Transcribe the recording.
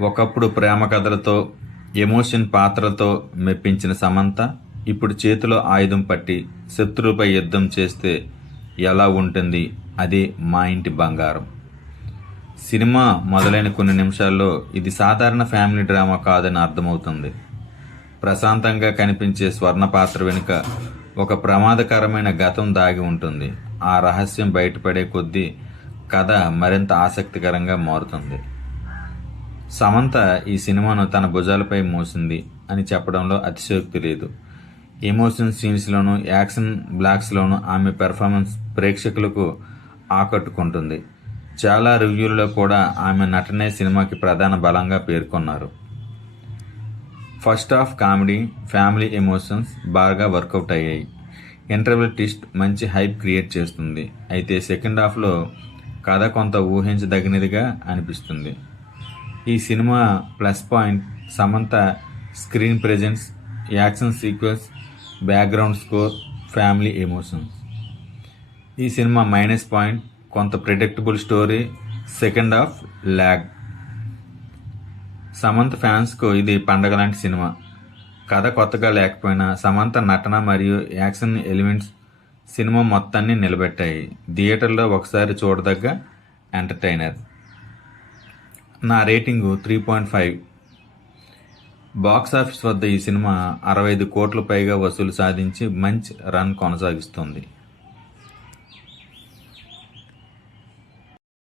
ఒకప్పుడు ప్రేమ కథలతో, ఎమోషన్ పాత్రలతో మెప్పించిన సమంత ఇప్పుడు చేతిలో ఆయుధం పట్టి శత్రువుపై యుద్ధం చేస్తే ఎలా ఉంటుంది? అది మా ఇంటి బంగారం. సినిమా మొదలైన కొన్ని నిమిషాల్లో ఇది సాధారణ ఫ్యామిలీ డ్రామా కాదని అర్థమవుతుంది. ప్రశాంతంగా కనిపించే స్వర్ణ పాత్ర వెనుక ఒక ప్రమాదకరమైన గతం దాగి ఉంటుంది. ఆ రహస్యం బయటపడే కొద్దీ కథ మరింత ఆసక్తికరంగా మారుతుంది. సమంత ఈ సినిమాను తన భుజాలపై మోసింది అని చెప్పడంలో అతిశయోక్తి లేదు. ఎమోషన్ సీన్స్లోనూ, యాక్షన్ బ్లాక్స్లోనూ ఆమె పెర్ఫార్మెన్స్ ప్రేక్షకులకు ఆకట్టుకుంటుంది. చాలా రివ్యూలలో కూడా ఆమె నటనే సినిమాకి ప్రధాన బలంగా పేర్కొన్నారు. First half comedy, family emotions బాగా వర్కౌట్ అయ్యాయి. ఇంటర్వెల్ ట్విస్ట్ మంచి హైప్ క్రియేట్ చేస్తుంది. అయితే సెకండ్ హాఫ్లో కథ కొంత ఊహించదగినదిగా అనిపిస్తుంది. ఈ cinema plus point Samantha screen presence, action sequence, background score, family emotions. ఈ సినిమా మైనస్ పాయింట్ కొంత predictable story, second half lag. Samantha ఫ్యాన్స్కు ఇది పండగ లాంటి సినిమా. కథ కొత్తగా లేకపోయినా సమంత నటన మరియు యాక్షన్ ఎలిమెంట్స్ సినిమా మొత్తాన్ని నిలబెట్టాయి. థియేటర్లో ఒకసారి చూడదగ్గ ఎంటర్టైనర్. నా రేటింగు 3.5. బాక్సాఫీస్ వద్ద ఈ సినిమా 65 కోట్ల పైగా వసూలు సాధించి మంచి రన్ కొనసాగిస్తుంది.